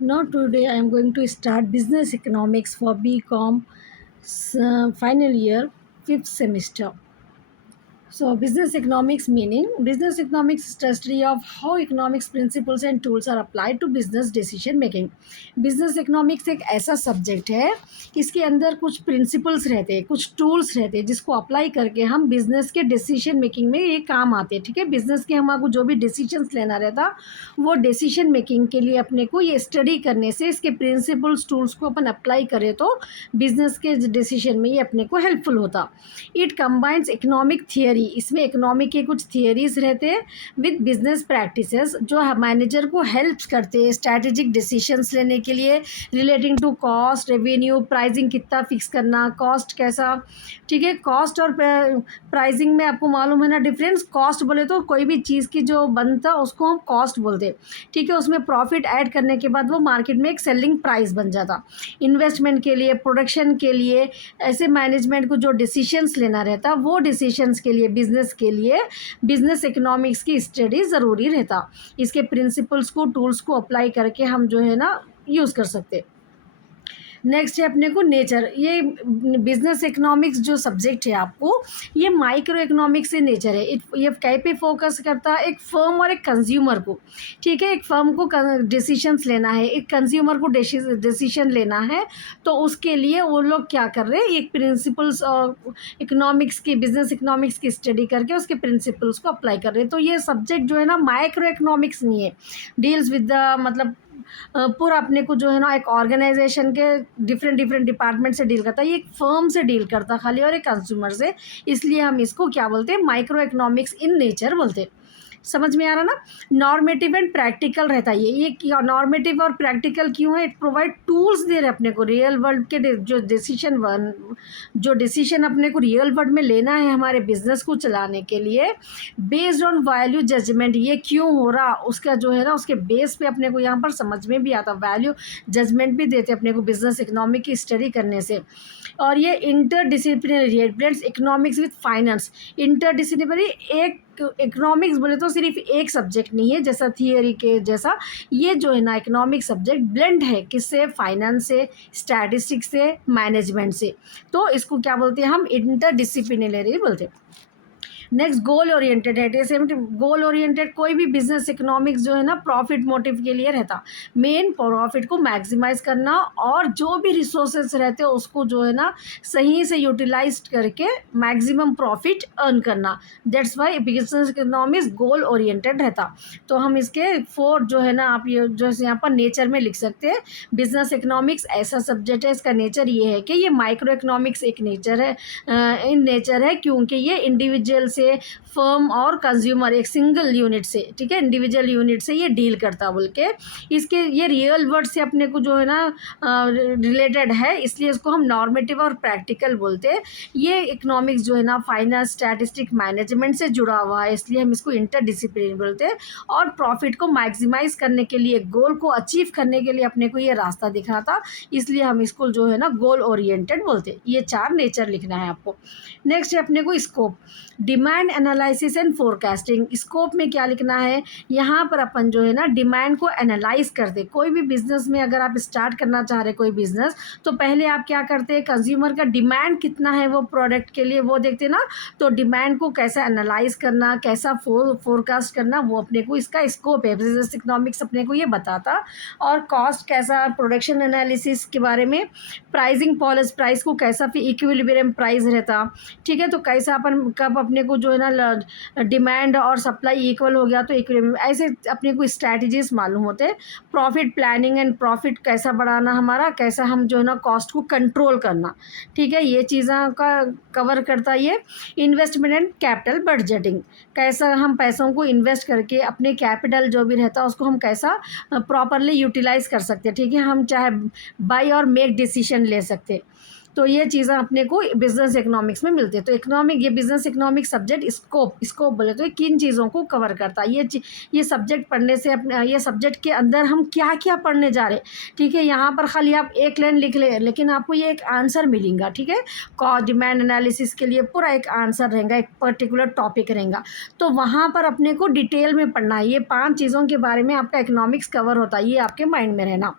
Now today I am going to start business economics for BCom final year 5th semester. So, business economics meaning business economics is the study of how economics principles and tools are applied to business decision making. Business economics एक ऐसा subject है कि इसके अंदर कुछ principles रहते हैं, कुछ टूल्स रहते हैं जिसको अप्लाई करके हम बिजनेस के डिसीजन मेकिंग में ये काम आते हैं. ठीक है, बिजनेस के हमारे जो भी डिसीजंस लेना रहता वो डिसीजन मेकिंग के लिए अपने को ये स्टडी करने से इसके प्रिंसिपल्स टूल्स को अपन अप्लाई करें तो बिजनेस के डिसीजन में ये अपने को हेल्पफुल होता. इट कंबाइंस इकोनॉमिक थियरी, इसमें इकोनॉमिक के कुछ थियरीज रहते हैं विद बिजनेस प्रैक्टिसेस जो मैनेजर को हेल्प करते हैं स्ट्रैटेजिक डिसीजंस लेने के लिए relating to cost, revenue, pricing कितना फिक्स करना, कॉस्ट कैसा. ठीक है, कॉस्ट और प्राइसिंग में आपको मालूम है ना डिफरेंस. कॉस्ट बोले तो कोई भी चीज़ की जो बनता उसको हम कॉस्ट बोलते हैं. ठीक है, उसमें प्रॉफिट ऐड करने के बाद वो मार्केट में एक सेलिंग प्राइस बन जाता. इन्वेस्टमेंट के लिए, प्रोडक्शन के लिए, ऐसे मैनेजमेंट को जो डिसीशंस लेना रहता वो डिसीशंस के लिए बिजनेस इकोनॉमिक्स की स्टडी ज़रूरी रहता. इसके प्रिंसिपल्स को, टूल्स को अप्लाई करके हम जो है ना यूज़ कर सकते. नेक्स्ट है अपने को नेचर. ये बिजनेस इकोनॉमिक्स जो सब्जेक्ट है आपको, ये माइक्रो इकोनॉमिक्स से नेचर है. ये कहीं पे फोकस करता है, एक फर्म और एक कंज्यूमर को. ठीक है, एक फर्म को डिसीशंस लेना है, एक कंज्यूमर को डिसीशन लेना है, तो उसके लिए वो लोग क्या कर रहे हैं, एक प्रिंसिपल्स इकोनॉमिक्स की, बिजनेस इकोनॉमिक्स की स्टडी करके उसके प्रिंसिपल्स को अप्लाई कर रहे हैं. तो ये सब्जेक्ट जो है ना माइक्रो इकोनॉमिक्स नहीं है, डील्स विद द मतलब पूरा अपने को जो है ना एक ऑर्गेनाइजेशन के डिफरेंट डिफरेंट डिपार्टमेंट से डील करता है. ये एक फर्म से डील करता खाली और एक कंज्यूमर से, इसलिए हम इसको क्या बोलते हैं, माइक्रो इकोनॉमिक्स इन नेचर बोलते हैं. समझ में आ रहा ना. नॉर्मेटिव एंड प्रैक्टिकल रहता है. ये नॉर्मेटिव और प्रैक्टिकल क्यों है, इट प्रोवाइड टूल्स दे रहे अपने को रियल वर्ल्ड के जो डिसीजन अपने को रियल वर्ल्ड में लेना है हमारे बिजनेस को चलाने के लिए, बेस्ड ऑन वैल्यू जजमेंट. ये क्यों हो रहा उसका जो है ना उसके बेस पे अपने को यहाँ पर समझ में भी आता. वैल्यू जजमेंट भी देते अपने को बिजनेस इकोनॉमिक की स्टडी करने से. और ये इंटरडिसिप्लिनरी है, blends economics with finance. Interdisciplinary, एक इकोनॉमिक्स बोले तो सिर्फ एक सब्जेक्ट नहीं है जैसा थियरी के जैसा. ये जो है ना इकोनॉमिक सब्जेक्ट ब्लेंड है किससे, फाइनेंस से, स्टैटिस्टिक्स से, मैनेजमेंट से. तो इसको क्या बोलते हैं हम, इंटरडिसिप्लिनरी बोलते हैं. नेक्स्ट गोल ओरिएंटेड है. जैसे गोल ओरिएंटेड कोई भी बिजनेस इकोनॉमिक्स जो है ना प्रॉफिट मोटिव के लिए रहता. मेन प्रॉफिट को मैक्सिमाइज करना और जो भी रिसोर्सेज रहते हैं उसको जो है ना सही से यूटिलाइज करके मैक्सिमम प्रॉफिट अर्न करना. That's why business economics goal oriented रहता. तो हम इसके 4 जो है ना आप ये जो यहाँ पर नेचर में लिख सकते हैं. बिजनेस इकोनॉमिक्स ऐसा सब्जेक्ट है, इसका नेचर ये है कि ये माइक्रो इकोनॉमिक्स एक नेचर है, इन नेचर है क्योंकि ये इंडिविजुअल से, फर्म और कंज्यूमर एक सिंगल यूनिट से, ठीक है, इंडिविजुअल यूनिट से ये डील करता बोल के. इसके ये रियल वर्ड से अपने को जो है ना रिलेटेड है, इसलिए इसको हम नॉर्मेटिव और प्रैक्टिकल बोलते हैं. ये इकोनॉमिक्स जो है ना फाइनेंस, स्टैटिस्टिक, मैनेजमेंट से जुड़ा हुआ है, इसलिए हम इसको इंटरडिसिप्लिनरी बोलते हैं. और प्रॉफिट को मैक्सिमाइज करने के लिए, गोल को अचीव करने के लिए अपने को ये रास्ता दिखा था, इसलिए हम इसको जो है ना गोल ओरिएंटेड बोलते हैं. ये 4 नेचर लिखना है आपको. नेक्स्ट है अपने को scope. Demand analysis and forecasting. Scope में क्या लिखना है, यहाँ पर अपन जो है ना डिमांड को एनालाइज करते. कोई भी बिजनेस में अगर आप स्टार्ट करना चाह रहे कोई बिजनेस, तो पहले आप क्या करते हैं, कंज्यूमर का डिमांड कितना है वो प्रोडक्ट के लिए वो देखते ना. तो डिमांड को कैसा एनालाइज करना, कैसा फोरकास्ट करना, वो अपने को इसका स्कोप है. बिजनेस इकोनॉमिक्स अपने को ये बताता. और कॉस्ट कैसा, प्रोडक्शन एनालिसिस के बारे में, प्राइसिंग पॉलिसी, प्राइस को कैसा इक्विलिब्रियम प्राइस रहता. ठीक है, तो कैसा अपन कब अपने को जो है ना डिमांड और सप्लाई इक्वल हो गया तो इक्विलिब्रियम, ऐसे अपने को स्ट्रैटेजीज मालूम होते हैं. प्रॉफिट प्लानिंग एंड प्रॉफिट कैसा बढ़ाना हमारा, कैसा हम जो है ना कॉस्ट को कंट्रोल करना. ठीक है, ये चीज़ों का कवर करता है ये. इन्वेस्टमेंट एंड कैपिटल बजटिंग, कैसा हम पैसों को इन्वेस्ट करके अपने कैपिटल जो भी रहता है उसको हम कैसा प्रॉपरली यूटिलाइज कर सकते हैं. ठीक है, हम चाहे बाई और मेक डिसीजन ले सकते हैं. तो ये चीज़ें अपने को बिजनेस इकोनॉमिक्स में मिलती है. तो ये बिजनेस इकोनॉमिक्स सब्जेक्ट स्कोप बोले तो किन चीज़ों को कवर करता है. ये सब्जेक्ट पढ़ने से अपने ये सब्जेक्ट के अंदर हम क्या क्या पढ़ने जा रहे हैं. ठीक है, यहाँ पर खाली आप एक लाइन लिख ले, लेकिन आपको ये एक आंसर मिलेगा. ठीक है, कॉस्ट डिमांड एनालिसिस के लिए पूरा एक आंसर रहेगा, एक पर्टिकुलर टॉपिक रहेगा. तो वहाँ पर अपने को डिटेल में पढ़ना है. ये 5 चीज़ों के बारे में आपका इकोनॉमिक्स कवर होता है, ये आपके माइंड में रहना.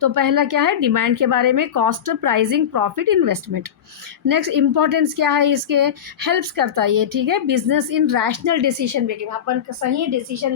तो पहला क्या है, डिमांड के बारे में, cost, pricing, profit, investment. Next importance क्या है इसके, हेल्प्स करता है ये, ठीक है, business in rational decision making, अपन सही डिसीजन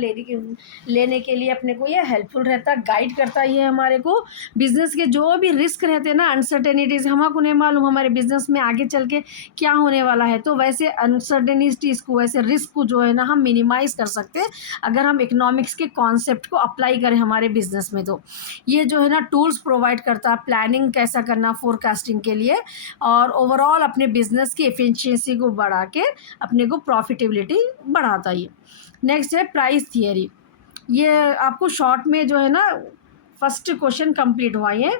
लेने के लिए अपने को ये हेल्पफुल रहता है, गाइड करता है ये हमारे को। बिजनेस के जो भी रिस्क रहते हैं ना, अनसर्टेनिटीज़, हमको नहीं मालूम हमारे बिजनेस में आगे चल के क्या होने वाला है, तो वैसे अनसर्टेनिटीज़ को, वैसे रिस्क को जो है ना हम मिनिमाइज़ कर सकते हैं अगर हम इकोनॉमिक्स के कॉन्सेप्ट को अप्लाई करें हमारे बिजनेस में। तो ये जो है ना टूल्स प्रोवाइड करता है, प्लानिंग कैसा करना फोरकास्टिंग के लिए, और ओवरऑल अपने बिजनेस की एफिशिएंसी को बढ़ा के अपने को प्रॉफिटेबिलिटी बढ़ाता है। नेक्स्ट है प्राइस थियरी। ये आपको शॉर्ट में जो है ना फर्स्ट क्वेश्चन कंप्लीट हुआ है।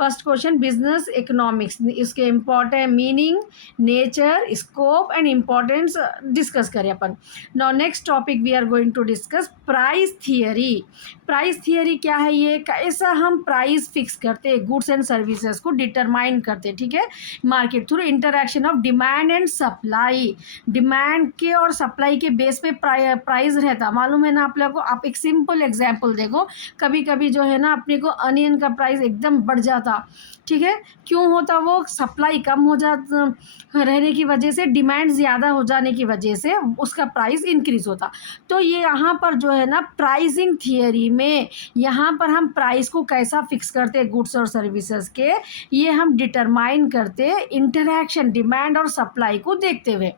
फर्स्ट क्वेश्चन बिजनेस इकोनॉमिक्स, इसके important meaning, nature, scope and importance discuss करें अपन। Now next topic we are going to discuss price theory. Price theory क्या है, ये कैसा हम प्राइस फिक्स करते हैं, गुड्स एंड सर्विसेज को डिटरमाइन करते हैं, ठीक है, market through interaction of demand and supply. Demand के और सप्लाई के बेस पे प्राइस रहता, मालूम है ना आप लोगों को। आप एक सिंपल एग्जांपल देखो, कभी कभी जो है ना अपने को अनियन का प्राइस एकदम बढ़ जाता, ठीक है, क्यों होता, वो सप्लाई कम हो जाता रहने की वजह से, डिमांड ज़्यादा हो जाने की वजह से उसका प्राइस इंक्रीज होता। तो ये यहाँ पर जो है ना प्राइसिंग थियरी में, यहाँ पर हम प्राइस को कैसा फिक्स करते हैं गुड्स और सर्विसेज के, ये हम डिटरमाइन करते इंटरैक्शन डिमांड और सप्लाई को देखते हुए।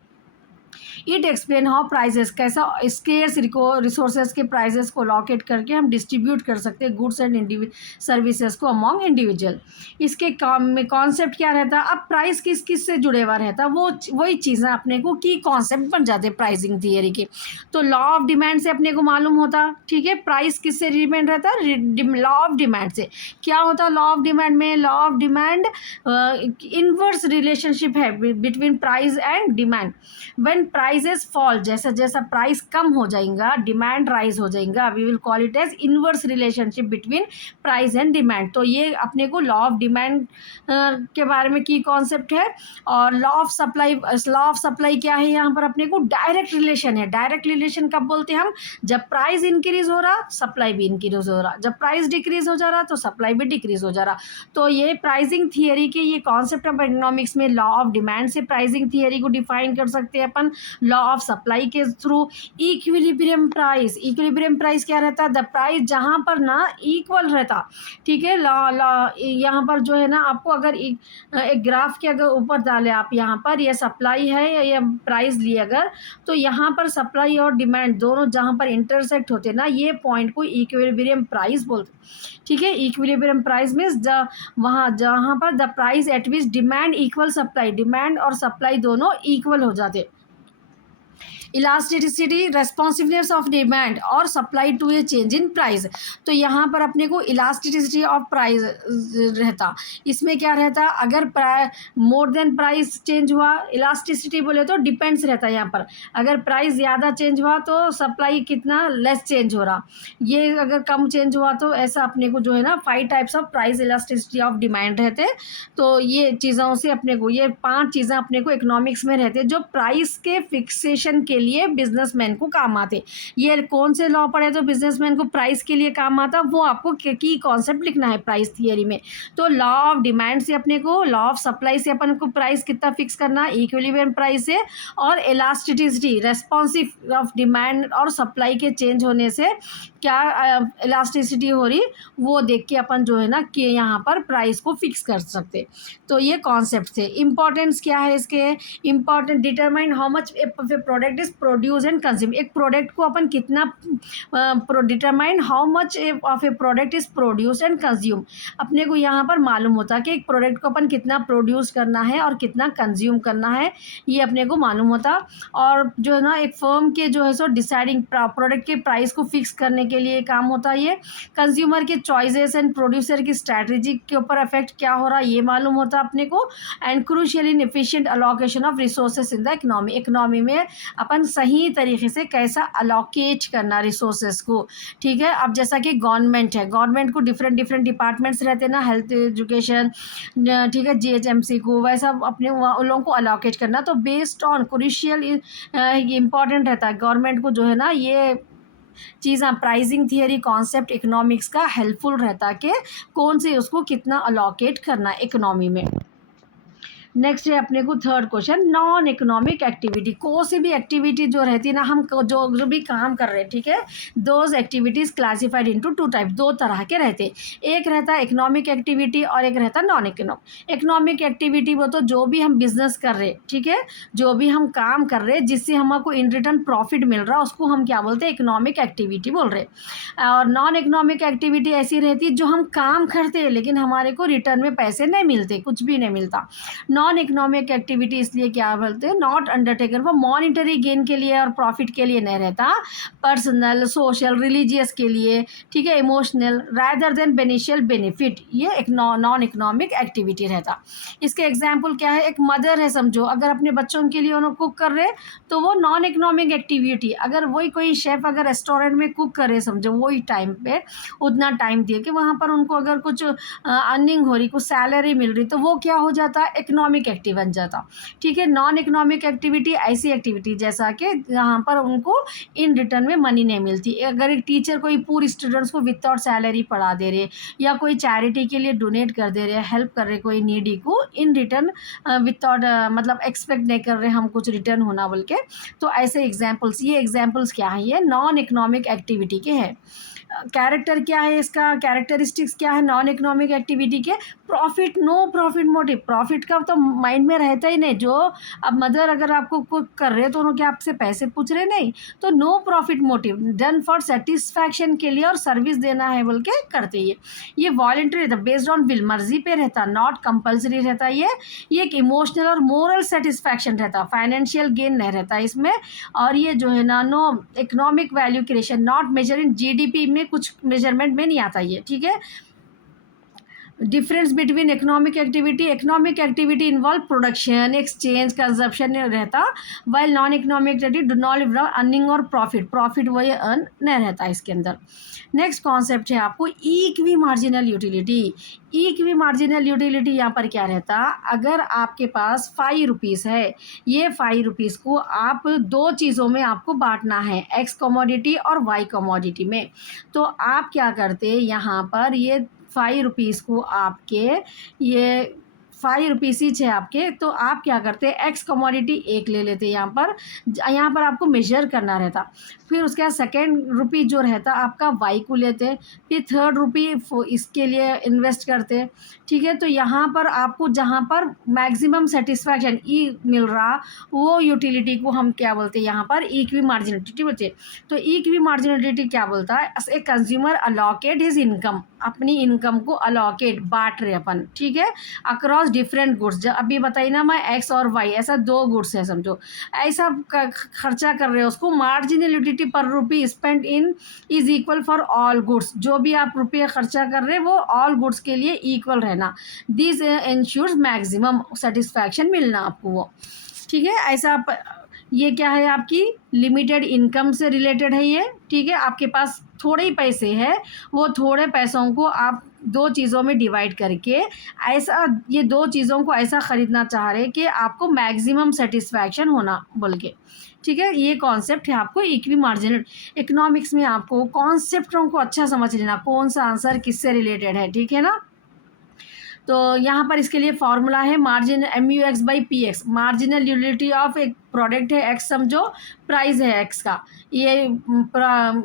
इट एक्सप्लेन हाउ प्राइजेस, कैसा स्केर्स रिसोर्सेज के प्राइजेस को लॉकेट करके हम डिस्ट्रीब्यूट कर सकते हैं गुड्स एंड सर्विसेज को अमॉन्ग इंडिविजुअल। इसके कॉन्सेप्ट क्या रहता है, अब प्राइस किस किस से जुड़े हुआ रहता है, वो वही चीज़ें अपने को की कॉन्सेप्ट बन जाते हैं प्राइसिंग थियरी के। तो लॉ ऑफ डिमांड से अपने को मालूम होता, ठीक है, प्राइस किससे डिपेंड रहता है, लॉ ऑफ डिमांड से। क्या होता है लॉ ऑफ डिमांड में, law of demand inverse relationship है between price and demand. When prices fall, जैसा जैसा प्राइस कम हो जाएगा डिमांड राइज हो जाएगा, we will call it as inverse relationship between price and demand. तो ये अपने को लॉ ऑफ डिमांड के बारे में की कॉन्सेप्ट है। और लॉ ऑफ सप्लाई क्या है, यहाँ पर अपने को डायरेक्ट रिलेशन है। डायरेक्ट रिलेशन कब बोलते हैं हम, जब प्राइस इंक्रीज हो रहा सप्लाई भी इंक्रीज हो रहा, जब प्राइस डिक्रीज हो जा रहा तो सप्लाई भी डिक्रीज हो जा रहा। तो ये प्राइसिंग थियरी के ये कॉन्सेप्ट ऑफ इकोनॉमिक्स में लॉ ऑफ डिमांड से प्राइसिंग थियरी को डिफाइन कर सकते हैं अपन, लॉ ऑफ सप्लाई के through. Equilibrium price, equilibrium price क्या रहता है, द प्राइस जहाँ पर ना इक्वल रहता, ठीक है, यहाँ पर जो है ना आपको अगर एक ग्राफ के अगर ऊपर डाले आप, यहाँ पर ये सप्लाई है या प्राइस लिए अगर, तो यहाँ पर सप्लाई और डिमांड दोनों जहाँ पर इंटरसेक्ट होते ना, ये पॉइंट को इक्विलिब्रियम प्राइस बोलते, ठीक है। इक्विलिब्रियम प्राइस मीन्स वहाँ जहाँ पर the price at which demand equal supply, demand और सप्लाई दोनों इक्वल हो जाते। इलास्टिसिटी, रेस्पॉन्सिवनेस ऑफ डिमांड और supply to a change in price. तो यहाँ पर अपने को इलास्टिसिटी ऑफ प्राइस रहता, इसमें क्या रहता, अगर मोर देन प्राइस चेंज हुआ, इलास्टिसिटी बोले तो डिपेंड्स रहता है यहाँ पर, अगर प्राइस ज़्यादा चेंज हुआ तो सप्लाई कितना लेस चेंज हो रहा, ये अगर कम चेंज हुआ तो ऐसा अपने को जो है ना 5 types of price elasticity of demand रहते। तो ये चीज़ों से अपने को, ये 5 चीज़ें अपने को इकोनॉमिक्स में रहते जो प्राइस के फिक्सेशन के लिए बिजनेसमैन को काम आते। ये कौन से लॉ पढ़े तो बिजनेसमैन को प्राइस के लिए काम आता, वो आपको की कॉन्सेप्ट लिखना है प्राइस थियरी में। तो लॉ ऑफ डिमांड से अपने को, लॉ ऑफ सप्लाई से अपन को प्राइस कितना फिक्स करना है, इक्विलिब्रियम प्राइस से, और इलास्टिसिटी रेस्पॉन्सिव ऑफ डिमांड और सप्लाई के चेंज होने से क्या इलास्टिसिटी हो रही, वो देख के अपन जो है ना कि यहाँ पर प्राइस को फिक्स कर सकते। तो ये कॉन्सेप्ट थे। इम्पॉर्टेंस क्या है इसके, important determine how much product is produce and consume. एक प्रोडक्ट को अपन कितना determine how much of A product is produce and consume. अपने को यहाँ पर मालूम होता है कि एक प्रोडक्ट को अपन कितना प्रोड्यूस करना है और कितना कंज्यूम करना है, ये अपने को मालूम होता। और जो है ना एक फर्म के जो है सो डिसाइडिंग प्रोडक्ट के प्राइस को फिक्स करने के लिए काम होता है। ये कंज्यूमर के चॉइसेस एंड प्रोड्यूसर की स्ट्रैटेजी के ऊपर इफेक्ट क्या हो रहा है, ये मालूम होता है अपने को। And crucial in efficient allocation of resources in the economy, economy में अपन सही तरीके से कैसा अलोकेट करना रिसोर्सेज को, ठीक है। अब जैसा कि गवर्नमेंट है, गवर्नमेंट को डिफरेंट डिपार्टमेंट्स रहते हैं ना, हेल्थ, एजुकेशन, ठीक है, जीएचएमसी को, वैसा अपने उन लोगों को अलोकेट करना। तो बेस्ड ऑन क्रूशियल इंपॉर्टेंट रहता है गवर्नमेंट को जो है ना ये चीज़ प्राइसिंग थियरी कॉन्सेप्ट इकोनॉमिक्स का हेल्पफुल रहता कि कौन से उसको कितना अलॉकेट करना इकोनॉमी में। नेक्स्ट है अपने को third question, non economic activity. कोई सी भी एक्टिविटी जो रहती है ना, हम जो भी काम कर रहे हैं, ठीक है, those activities classified into two type, दो तरह के रहते। एक रहता है इकोनॉमिक एक्टिविटी और एक रहता है नॉन इकोनॉमिक। इकोनॉमिक एक्टिविटी वो तो जो भी हम बिजनेस कर रहे हैं, ठीक है, जो भी हम काम कर रहे हैं जिससे हमको इन रिटर्न प्रॉफिट मिल रहा है, उसको हम क्या बोलते हैं, इकोनॉमिक एक्टिविटी बोल रहे हैं। और नॉन इकोनॉमिक एक्टिविटी ऐसी रहती है जो हम काम करते हैं लेकिन हमारे को रिटर्न में पैसे नहीं मिलते, कुछ भी नहीं मिलता। नॉन इकोनॉमिक एक्टिविटी इसलिए क्या बोलते हैं, नॉट अंडरटेकन वो मॉनिटरी गेन के लिए और प्रॉफिट के लिए नहीं रहता, पर्सनल, सोशल, रिलीजियस के लिए, ठीक है, इमोशनल, रादर देन बेनिशियल बेनिफिट, ये एक नॉन इकोनॉमिक एक्टिविटी रहता। इसके एग्जाम्पल क्या है, एक मदर है समझो, अगर अपने बच्चों के लिए उन्होंने कुक कर रहे तो वो नॉन इकोनॉमिक एक्टिविटी। अगर वही कोई शेफ अगर रेस्टोरेंट में कुक कर रहे समझो, वही टाइम पे उतना टाइम दिए कि वहाँ पर उनको अगर कुछ अर्निंग हो रही, कुछ सैलरी मिल रही, तो वो क्या हो जाता है, इकोनॉमिक एक्टिव बन जाता, ठीक है। नॉन इकोनॉमिक एक्टिविटी ऐसी एक्टिविटी जैसा कि यहाँ पर उनको इन रिटर्न में मनी नहीं मिलती। अगर एक टीचर कोई पूरी स्टूडेंट्स को विदाउट सैलरी पढ़ा दे रहे, या कोई चैरिटी के लिए डोनेट कर दे रहे, हेल्प कर रहे कोई नीडी को इन रिटर्न विदाउट मतलब एक्सपेक्ट नहीं कर रहे हम कुछ रिटर्न होना बोल के, तो ऐसे एग्जाम्पल्स, ये एग्जाम्पल्स क्या है, ये नॉन इकोनॉमिक एक्टिविटी के हैं। कैरेक्टर क्या है इसका, कैरेक्टरिस्टिक्स क्या है नॉन इकोनॉमिक एक्टिविटी के, profit, no profit motive, profit का तो माइंड में रहता ही नहीं। जो अब मदर अगर आपको कुक कर रहे तो उन्होंने आपसे पैसे पूछ रहे नहीं, तो no profit motive, done for satisfaction के लिए और सर्विस देना है बोल के करते हैं। ये वॉलंटरी रहता, बेस्ड ऑन विल, मर्जी पे रहता, नॉट कंपल्सरी रहता। ये एक इमोशनल और मोरल सेटिस्फैक्शन रहता, फाइनेंशियल गेन नहीं रहता इसमें। और ये जो है ना, no economic value creation, not measure in GDP में, कुछ मेजरमेंट में नहीं आता ये, ठीक है। Difference between economic activity involve production, exchange, consumption रहता, while non economic activity do not involve earning और प्रॉफिट वो ये अर्न नहीं रहता इसके अंदर। नेक्स्ट कॉन्सेप्ट है आपको equi marginal utility. Equi marginal utility यहाँ पर क्या रहता, अगर आपके पास 5 रुपीज़ है, ये 5 रुपीज़ को आप दो चीज़ों में आपको बांटना है, एक्स कमोडिटी और वाई कमोडिटी में, तो आप क्या करते, यहाँ पर ये 5 रुपीज़ को आपके, ये 5 रुपीज़ ईच है आपके, तो आप क्या करते, एक्स कमोडिटी एक ले लेते, यहाँ पर आपको मेजर करना रहता। फिर उसके बाद सेकेंड रुपी जो रहता आपका वाई को लेते, फिर थर्ड रुपी इसके लिए इन्वेस्ट करते, ठीक है। तो यहाँ पर आपको जहाँ पर मैक्सिमम सेटिस्फैक्शन ई मिल रहा, वो यूटिलिटी को हम क्या बोलते हैं, यहाँ पर इक्वी मार्जिनलिटी बोलते हैं। तो इक्वी मार्जिनलिटी क्या बोलता है, a consumer allocate his income, अपनी इनकम को अलॉकेट बांट रहे अपन, ठीक है, अक्रॉस डिफरेंट गुड्स। जब अभी बताइए ना, मैं एक्स और वाई ऐसा दो गुड्स है समझो, ऐसा खर्चा कर रहे हो, उसको marginal utility per rupee spend in is equal for all goods. जो भी आप रुपये खर्चा कर रहे हैं वो ऑल गुड्स के लिए इक्वल रहना, दिस इंश्योर्स मैक्सिमम सेटिस्फैक्शन मिलना आपको वो, ठीक है। ऐसा ये क्या है, आपकी लिमिटेड इनकम से रिलेटेड है ये, ठीक है। आपके पास थोड़े ही पैसे हैं, वो थोड़े पैसों को आप दो चीज़ों में डिवाइड करके ऐसा, ये दो चीज़ों को ऐसा ख़रीदना चाह रहे कि आपको मैक्सिमम सेटिस्फैक्शन होना बोल के, ठीक है। ये कॉन्सेप्ट है आपको इक्वी मार्जिनल। इकोनॉमिक्स में आपको कॉन्सेप्टों को अच्छा समझ लेना, कौन सा आंसर किससे रिलेटेड है, ठीक है ना। तो यहाँ पर इसके लिए फॉर्मूला है margin MUX/PX, marginal utility of एक प्रोडक्ट है एक्स समझो, प्राइस है एक्स का, ये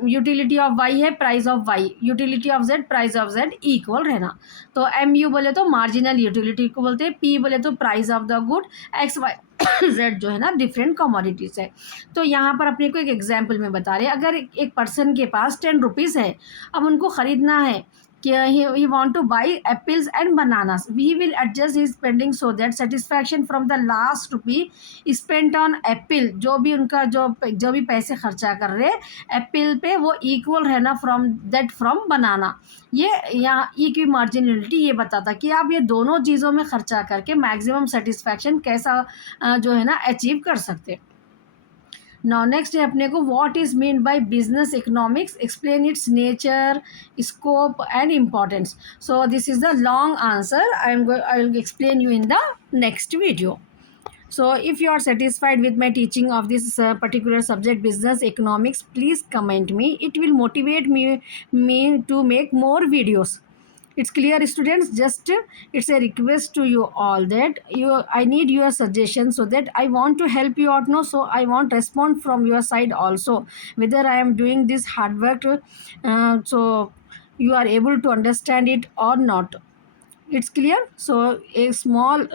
यूटिलिटी ऑफ वाई है, price of Y, utility of Z, price of Z equal रहना। तो MU बोले तो मार्जिनल यूटिलिटी को बोलते हैं, P बोले तो price of the good, X Y Z जो है ना डिफरेंट कमोडिटीज़ है। तो यहाँ पर अपने को एक एग्जाम्पल में बता रहे हैं, अगर एक पर्सन के पास 10 रुपीज़ है, अब उनको ख़रीदना है कि he want to buy apples and bananas, we will adjust his spending so that satisfaction from the last rupee spent on apple, जो भी उनका जो भी पैसे खर्चा कर रहे एप्पल पे, वो इक्वल रहना फ्रॉम बनाना। ये यहाँ इक्वी मार्जिनलिटी ये बताता कि आप ये दोनों चीज़ों में खर्चा करके मैक्सिमम सेटिस्फैक्शन कैसा जो है ना अचीव कर सकते। नाउ नेक्स्ट है अपने को what is mean by business economics, explain it's nature, scope and importance. So this is the long answer, I will explain you in the next video. So if you are satisfied with my teaching of this particular subject, business economics, please comment me. It will motivate me to make more videos. It's clear, students. Just it's a request to you all that I need your suggestion, so that I want to help you out. No, so I want respond from your side also, whether I am doing this hard work, so you are able to understand it or not. It's clear. So a small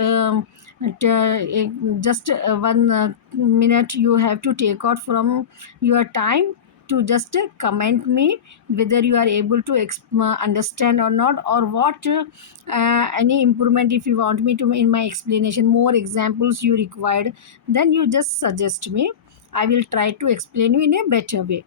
just 1 minute you have to take out from your time to just comment me whether you are able to understand or not, or what any improvement if you want me to in my explanation, more examples you required, then you just suggest me. I will try to explain you in a better way.